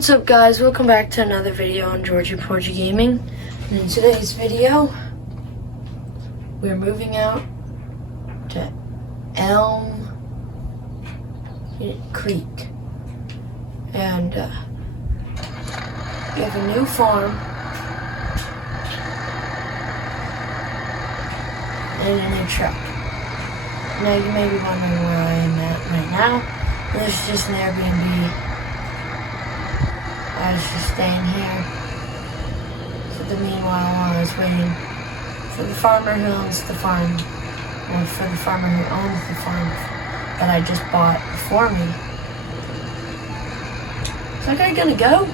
What's up, guys? Welcome back to another video on Georgie Porgy Gaming. And in today's video, we're moving out to Elm Creek. And we have a new farm and a new truck. Now you may be wondering where I am at right now. This is just an Airbnb. I was just staying here for the meanwhile while I was waiting for the farmer who owns the farm, or for the farmer who owns the farm that I just bought for me. Is that guy gonna go?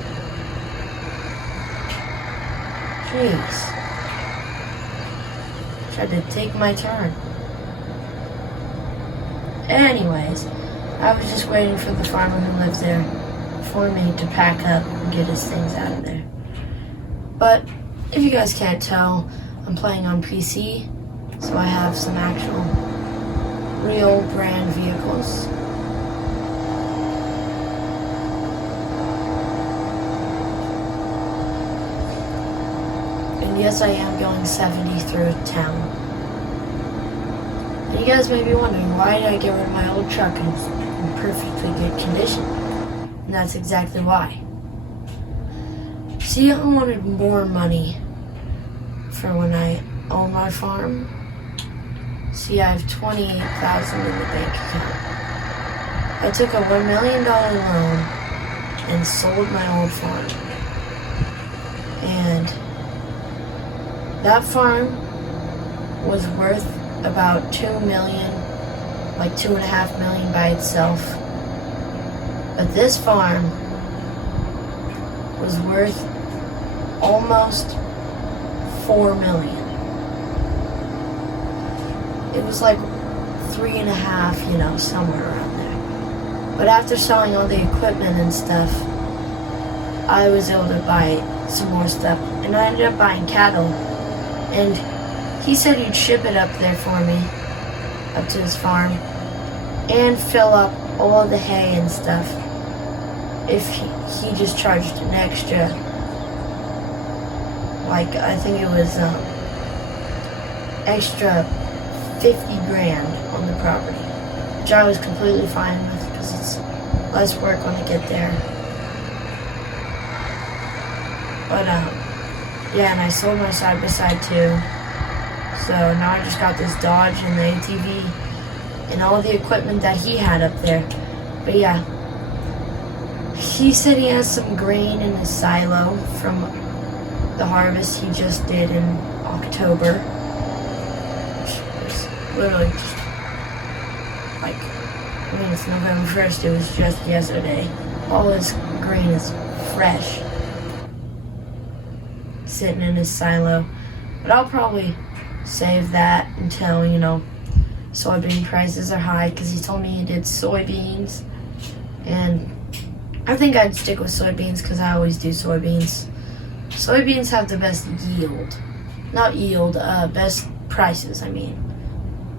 Jeez. Tried to take my turn. Anyways, I was just waiting for the farmer who lives there for me to pack up and get his things out of there. But if you guys can't tell, I'm playing on PC, so I have some actual real brand vehicles. And yes, I am going 70 through town. And you guys may be wondering, why did I get rid of my old truck in perfectly good condition? And that's exactly why. See, I wanted more money for when I own my farm. See, I have $28,000 in the bank account. I took a $1 million loan and sold my old farm. And that farm was worth about $2 million, like $2.5 million by itself. But this farm was worth almost $4 million. It was like 3.5, somewhere around there. But after selling all the equipment and stuff, I was able to buy some more stuff. And I ended up buying cattle. And he said he'd ship it up there for me, up to his farm, and fill up all the hay and stuff. If he just charged an extra, like I think it was extra 50 grand on the property, which I was completely fine with because it's less work when I get there. But yeah, and I sold my side by side too. So now I just got this Dodge and the ATV and all the equipment that he had up there. But yeah. He said he has some grain in his silo from the harvest he just did in October. Which was literally just it's November 1st, it was just yesterday. All his grain is fresh, sitting in his silo. But I'll probably save that until, soybean prices are high, because he told me he did soybeans, and I think I'd stick with soybeans because I always do soybeans. Soybeans have the best yield. Not yield, best prices, I mean.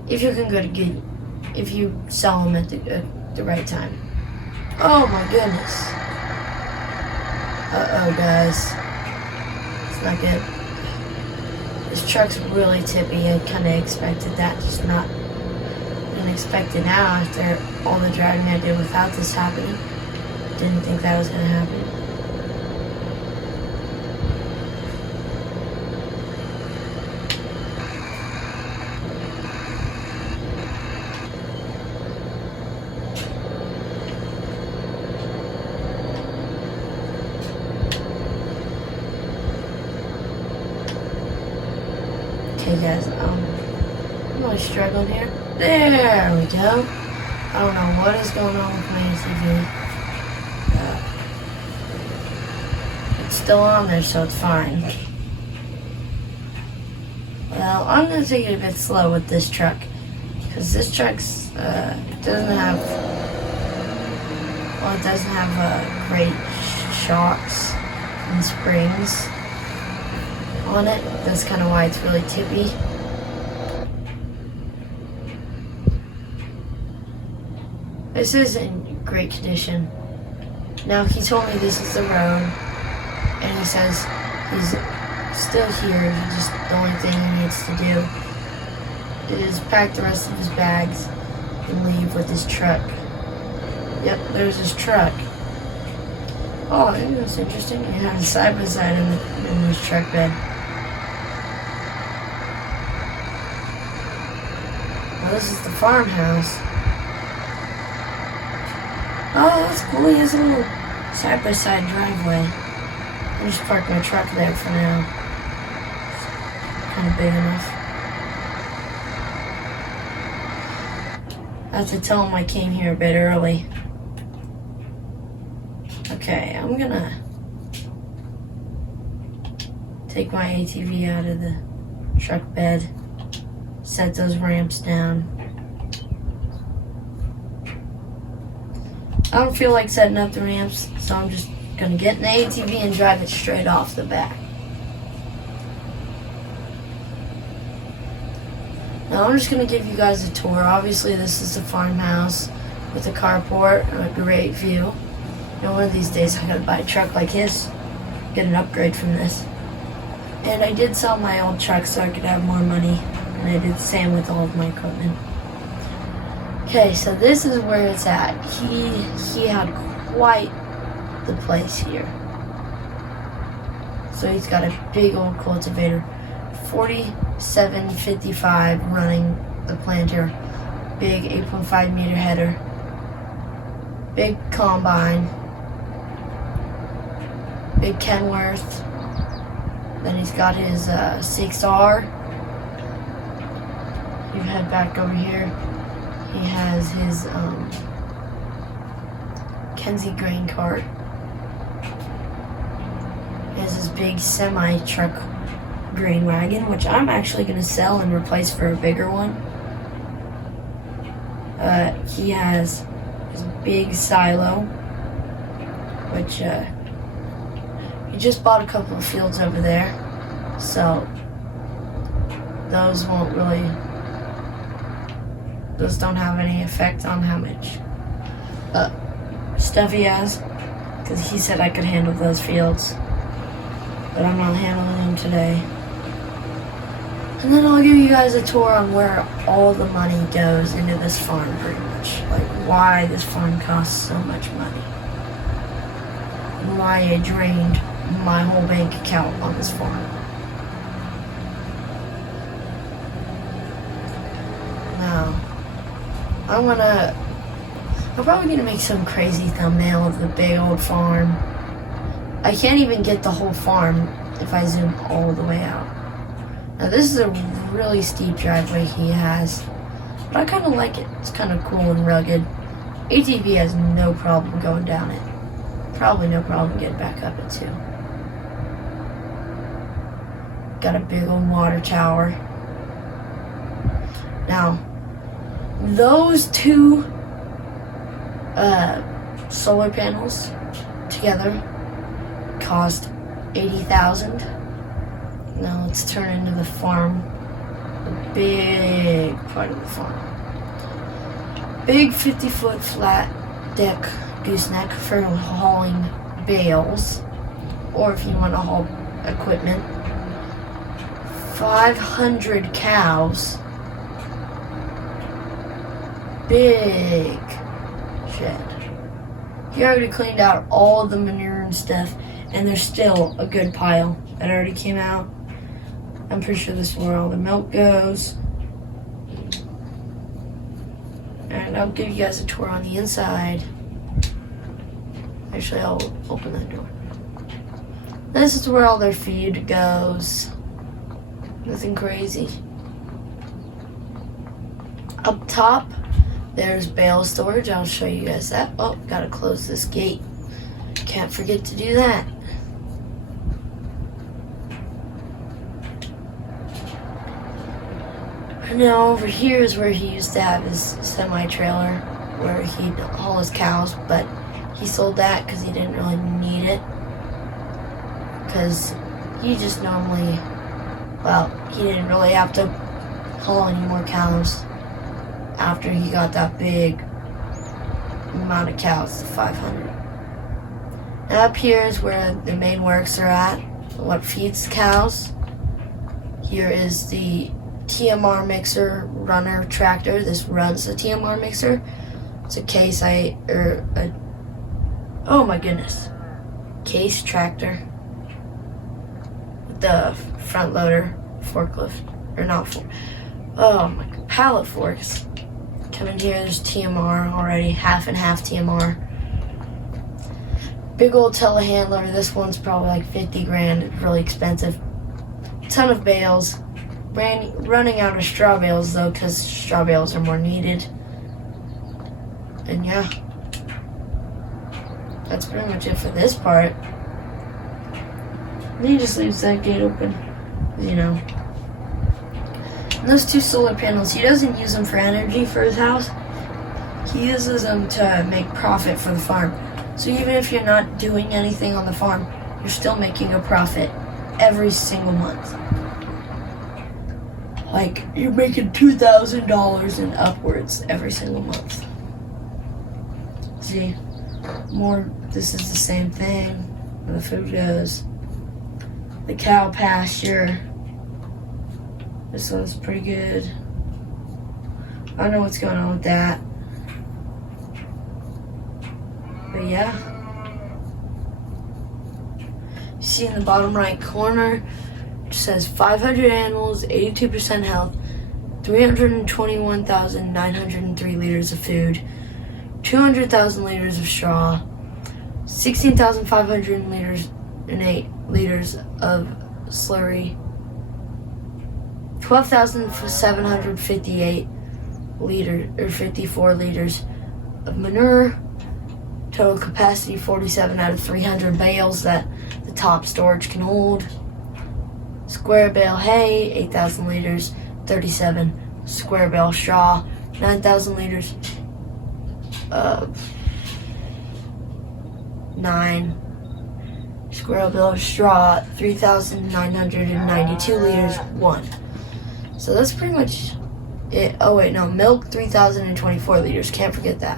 If you can if you sell them at the right time. Oh my goodness. Uh-oh, guys. It's not good. This truck's really tippy. I kind of expected that, just not expected now after all the driving I did without this happening. Didn't think that was going to happen. Okay, guys, I'm really struggling here. There we go. I don't know what is going on with my ATV. Still on there, so it's fine. Well, I'm gonna take it a bit slow with this truck, because this truck's doesn't have great shocks and springs on it. That's kind of why it's really tippy. This is in great condition. Now he told me this is the road, and he says he's still here. The only thing he needs to do is pack the rest of his bags and leave with his truck. Yep, there's his truck. Oh, that's interesting. He has a side-by-side in his truck bed. Well, this is the farmhouse. Oh, that's cool. He has a little side-by-side driveway. I'll just park my truck there for now. It's kind of big enough. I have to tell him I came here a bit early. Okay, I'm gonna take my ATV out of the truck bed, set those ramps down. I don't feel like setting up the ramps, so I'm just gonna get in the ATV and drive it straight off the back. Now I'm just gonna give you guys a tour. Obviously this is a farmhouse with a carport and a great view. You know, one of these days I gotta buy a truck like his, get an upgrade from this. And I did sell my old truck so I could have more money, and I did the same with all of my equipment. Okay, so this is where it's at. He had quite the place here. So he's got a big old cultivator, 4755 running the planter, big 8.5 meter header, big combine, big Kenworth. Then he's got his 6R. You head back over here. He has his Kenzie grain cart. He has his big semi-truck grain wagon, which I'm actually going to sell and replace for a bigger one. He has his big silo, which he just bought a couple of fields over there, so those don't have any effect on how much stuff he has, because he said I could handle those fields, but I'm not handling them today. And then I'll give you guys a tour on where all the money goes into this farm, pretty much. Like why this farm costs so much money. And why I drained my whole bank account on this farm. Now, I'm probably gonna make some crazy thumbnail of the big old farm. I can't even get the whole farm if I zoom all the way out. Now this is a really steep driveway he has, but I kind of like it. It's kind of cool and rugged. ATV has no problem going down it. Probably no problem getting back up it too. Got a big old water tower. Now, those two solar panels together cost $80,000. Now let's turn into the farm, the big part of the farm. Big 50-foot flat deck gooseneck for hauling bales, or if you want to haul equipment. 500 cows. Big shed. He already cleaned out all the manure and stuff, and there's still a good pile that already came out. I'm pretty sure this is where all the milk goes. And I'll give you guys a tour on the inside. Actually, I'll open that door. This is where all their feed goes. Nothing crazy. Up top, there's bale storage. I'll show you guys that. Oh, gotta close this gate. Can't forget to do that. Now over here is where he used to have his semi-trailer where he'd haul his cows, but he sold that because he didn't really need it. Because he just normally, well, he didn't really have to haul any more cows after he got that big amount of cows, the 500. Now up here is where the main works are at, what feeds cows. Here is the TMR mixer runner tractor. This runs the TMR mixer. It's a Case tractor with the front loader forklift, pallet forks. Come in here, there's TMR already, half and half TMR. Big old telehandler, this one's probably like 50 grand, it's really expensive. Ton of bales, running out of straw bales though, because straw bales are more needed. And yeah, that's pretty much it for this part. And he just leaves that gate open, you know. And those 2 solar panels, he doesn't use them for energy for his house. He uses them to make profit for the farm. So even if you're not doing anything on the farm, you're still making a profit every single month. Like, you're making $2,000 and upwards every single month. See, this is the same thing where the food goes. The cow pasture. This one's pretty good. I don't know what's going on with that. But yeah. You see in the bottom right corner, it says 500 animals, 82% health, 321,903 liters of food, 200,000 liters of straw, 16,508 liters of slurry, 12,758 or 54 liters of manure. Total capacity 47 out of 300 bales that the top storage can hold. Square bale hay 8,000 liters, 37 square bale straw 9,000 liters, 9 square bale straw 3,992 liters 1. So that's pretty much it. Oh wait, no, milk 3,024 liters. Can't forget that.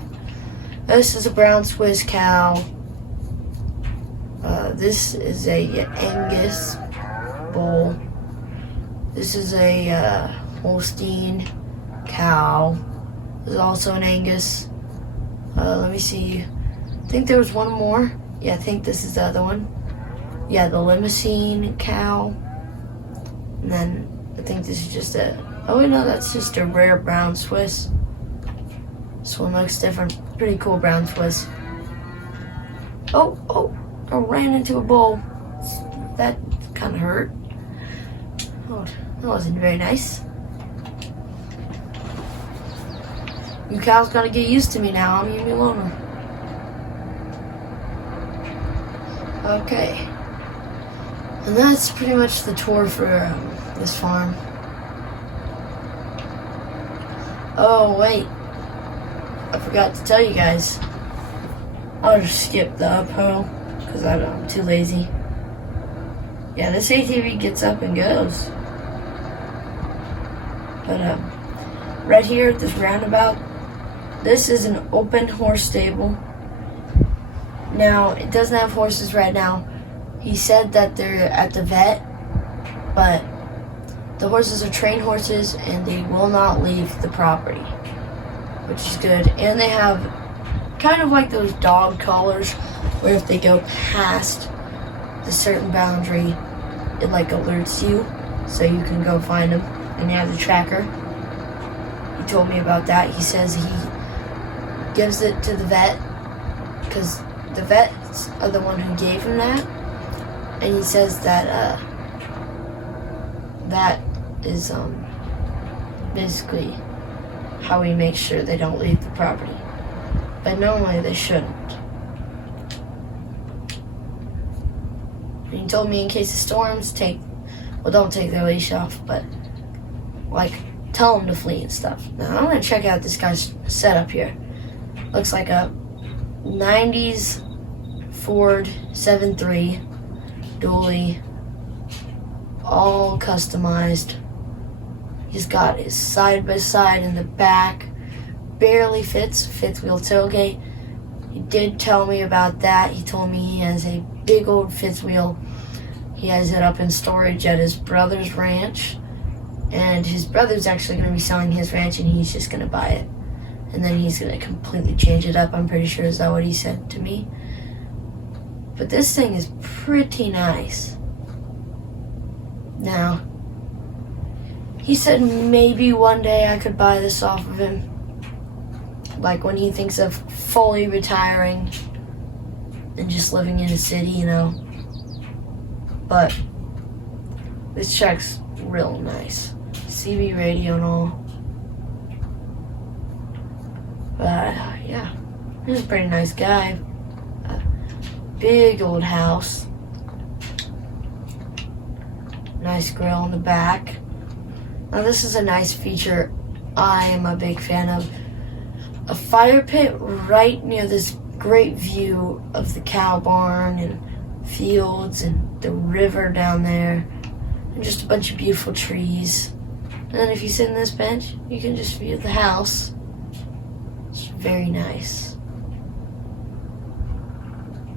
This is a brown Swiss cow. This is a Angus bull. This is a Holstein cow. This is also an Angus. Let me see. I think there was one more. Yeah, I think this is the other one. Yeah, the Limousin cow. And then I think this is just oh wait, no, that's just a rare brown Swiss. This one looks different. Pretty cool brown Swiss. Oh, I ran into a bull. That kind of hurt. Oh, that wasn't very nice. You cows gotta get used to me now. I'm Yumi Loner. Okay. And that's pretty much the tour for this farm. Oh, wait. I forgot to tell you guys. I'll just skip the uphill because I'm too lazy. Yeah, this ATV gets up and goes. But right here at this roundabout, this is an open horse stable. Now, it doesn't have horses right now. He said that they're at the vet, but the horses are trained horses and they will not leave the property, which is good. And they have kind of like those dog collars where if they go past the certain boundary, it like alerts you so you can go find them. And you have the tracker. He told me about that. He says he gives it to the vet because the vets are the one who gave him that. And he says that that is basically how he makes sure they don't leave the property. But normally they shouldn't. And he told me in case of storms, don't take their leash off, but like tell them to flee and stuff. Now I'm gonna check out this guy's setup here. Looks like a 90s Ford 7.3 dually, all customized. He's got his side by side in the back, barely fits, fifth wheel tailgate, He did tell me about that. He told me he has a big old fifth wheel. He has it up in storage at his brother's ranch. And his brother's actually going to be selling his ranch, and he's just going to buy it. And then he's going to completely change it up, I'm pretty sure. Is that what he said to me? But this thing is pretty nice. Now, he said maybe one day I could buy this off of him. Like when he thinks of fully retiring and just living in a city, you know. But this truck's real nice. CB radio and all. But yeah, he's a pretty nice guy. Big old house. Nice grill in the back. Now this is a nice feature I am a big fan of. A fire pit right near this great view of the cow barn and fields and the river down there. And just a bunch of beautiful trees. And then if you sit in this bench, you can just view the house. It's very nice.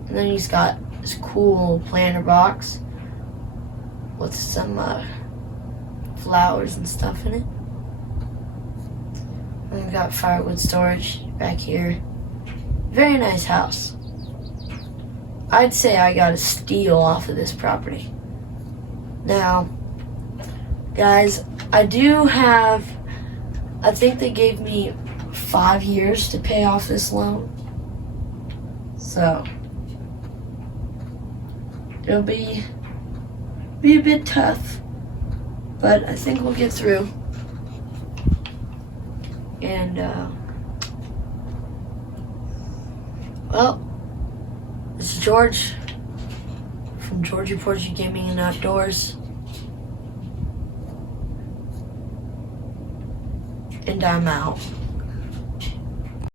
And then he's got this cool planter box with some flowers and stuff in it. And we've got firewood storage back here. Very nice house. I'd say I got a steal off of this property. Now, guys, I think they gave me 5 years to pay off this loan. So, it'll be a bit tough, but I think we'll get through. And, well, this is George from Georgie Porgy Gaming and Outdoors. And I'm out.